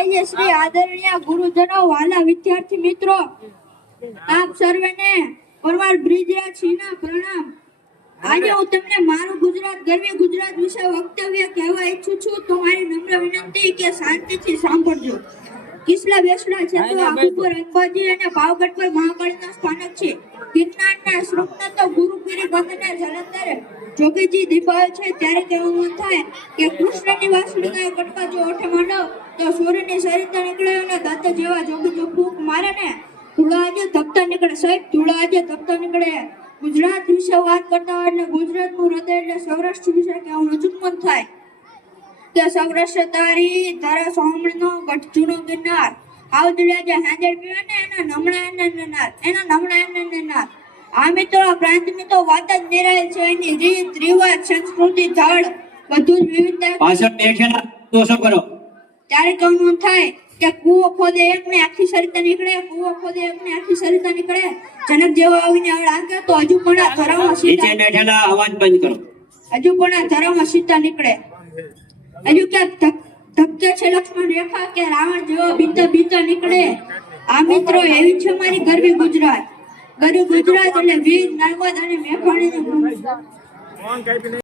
આચાર્ય શ્રી આદરણીય ગુરુજનો, વાલા વિદ્યાર્થી મિત્રો, આપ સર્વેને પરમાર બ્રિજરાજ સિંહના પ્રણામ। આજે હું તમને મારું ગુજરાત, ગરવી ગુજરાત વિશે વક્તવ્ય કહેવા ઈચ્છું છું, તો મારી નમ્ર વિનંતી કે શાંતિથી સાંભળજો। કિસલા બેસડા છે તો આખુપુર અંબાજી અને પાવગઢ પર મહાકાળીનું સ્થાનક છે। ગિરનારના શૃંગના તો ગુરુગીરી બંધને જલંધર જોગીજી દીપાવે છે, ત્યારે કહેવું થાય કે કૃષ્ણની વાસળીના કટકા જો ઓઠે માંડો તો સૂર્યની સરિતા નીકળે અને દત્ત જેવા જોગી જો ફૂંક મારે ને ધૂળા આજે ધપતા નીકળે। સાહેબ, ધૂળા આજે ધપતા નીકળે। ગુજરાત વિશે વાત કરતા હોય એટલે ગુજરાતનું હૃદય એટલે સૌરાષ્ટ્ર વિશે કહેવું નજુક મન થાય કે સૌરાષ્ટ્ર તારી તારા સોમણનો ગઢ જૂનો ગિરનાર, આવદળિયા જે હાંજર પીવે ને એના નમણા એને નાર। આ મિત્રો, આ પ્રાંતની તો વાત જ નિરાય છે। એની રીત રિવાજ, સંસ્કૃતિ, ધડ બધું જ વિવિધતા પાછળ બેઠેલા તો શું કરો? ત્યારે કહેવું થાય કે કૂવો ખોદે એક ને આખી સરિતા નીકળે, કૂવો ખોદે એક ને આખી સરિતા નીકળે। જનક જેવો આવીને આગે તો હજુ પણ આ ધરામાં સીતા બેઠેલા અવાજ બંધ કરો। હજુ પણ આ ધરામાં સીતા નીકળે। હજુ ક્યાંક ધબકે છે લક્ષ્મણ રેખા કે રાવણ જેવો બીતા નીકળે। આ મિત્રો, એવી છે મારી ગરવી ગુજરાત। ગરવી ગુજરાત એટલે વીર, નર્મદ અને મેઘાણીની ભૂમિ।